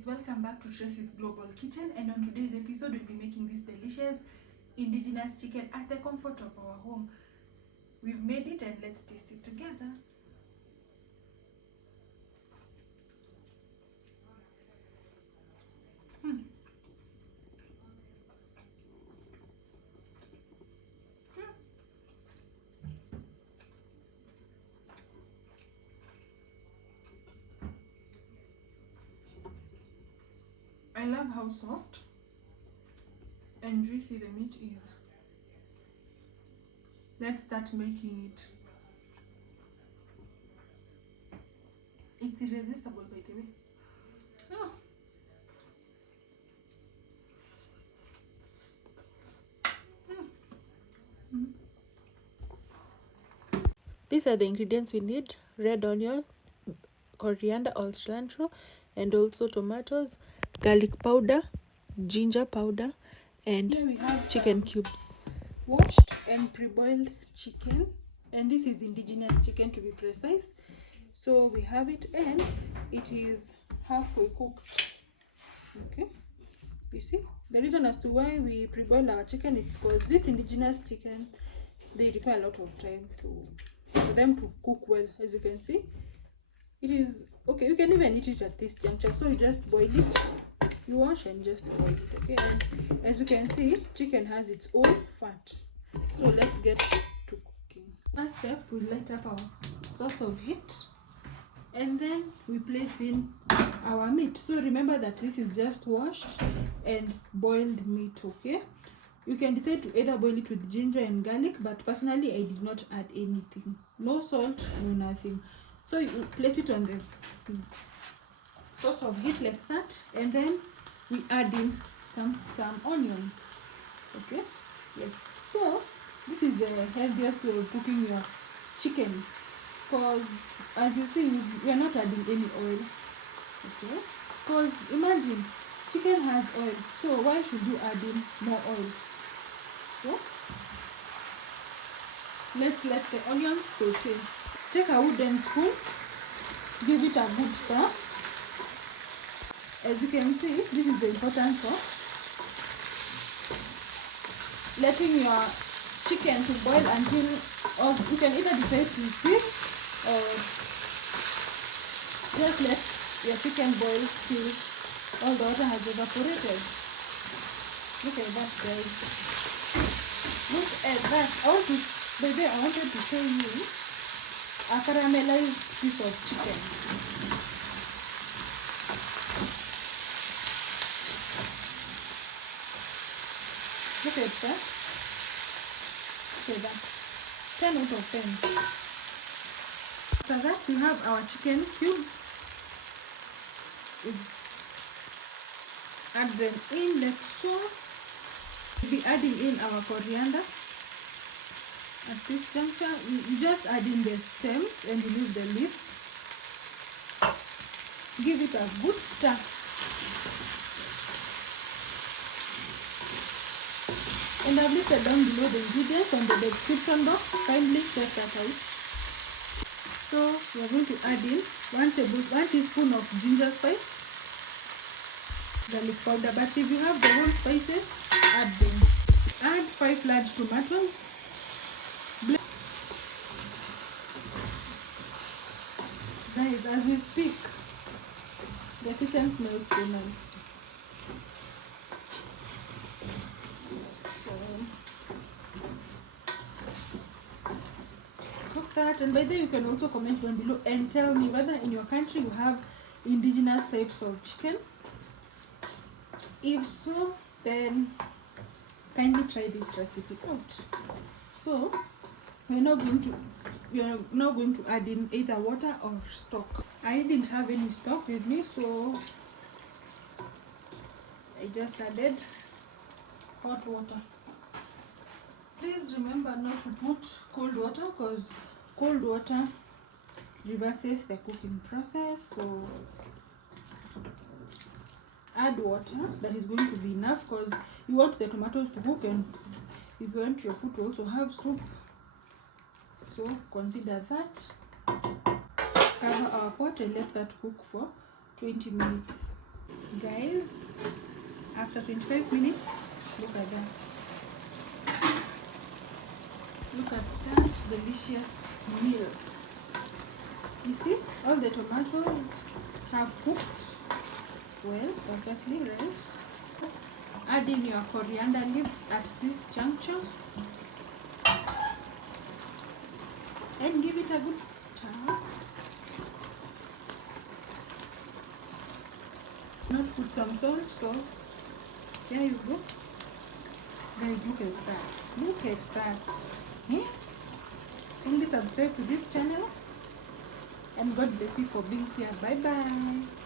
guys, welcome back to Tracy's Global Kitchen, and on today's episode we'll be making this delicious indigenous chicken at the comfort of our home. We've made it and let's taste it together. I love how soft and juicy the meat is. Let's start making it. It's irresistible, by the way. Oh. These are the ingredients we need: red onion, coriander or cilantro, and also tomatoes, garlic powder, ginger powder, and here we have chicken cubes. Washed and pre-boiled chicken, and this is indigenous chicken to be precise. So we have it and it is halfway cooked. Okay, you see the reason as to why we pre-boil our chicken, it's because this indigenous chicken, they require a lot of time for them to cook well. As you can see, it is okay. You can even eat it at this juncture. So you just boil it, you wash and just boil it. Okay, and as you can see, chicken has its own fat. So let's get to cooking. First step, we light up our source of heat and then we place in our meat. So remember that this is just washed and boiled meat. Okay, you can decide to either boil it with ginger and garlic, but personally I did not add anything. No salt, no nothing. So you place it on the source of heat like that, and then we add in some onions. Okay, yes. So this is the healthiest way of cooking your chicken, because as you see, we are not adding any oil. Okay, because imagine, chicken has oil, so why should you add in more oil? So let's let the onions saute. Take a wooden spoon, give it a good stir. As you can see, this is the importance of letting your chicken to boil until, or you can either decide to sieve or just let your chicken boil till all the water has evaporated. Look at that, guys. Look at that. I wanted to show you a caramelized piece of chicken. Look at that. Look at that. 10 out of 10. After that, we have our chicken cubes. We add them in like so. We'll be adding in our coriander. At this juncture, you just add in the stems and remove the leaves. Give it a good stir. And I've listed down below the ingredients on the description box. Kindly check that out. So we are going to add in 1 teaspoon of ginger spice, garlic powder, but if you have the whole spices, add them. Add 5 large tomatoes. Guys, as we speak, the kitchen smells so nice. Cook that, and by the way, you can also comment down below and tell me whether in your country you have indigenous types of chicken. If so, then kindly try this recipe out. So we are now going to add in either water or stock. I didn't have any stock with me, so I just added hot water. Please remember not to put cold water, because cold water reverses the cooking process. So add water that is going to be enough, because you want the tomatoes to cook and if you want your food to also have soup. So consider that. Cover our pot and let that cook for 20 minutes. Guys, after 25 minutes, look at that. Look at that delicious meal. You see, all the tomatoes have cooked well, perfectly, right? Add in your coriander leaves at this juncture and give it a good stir. Not put some salt, so there you go. Guys, look at that. Look at that. Yeah? Kindly subscribe to this channel and God bless you for being here. Bye bye.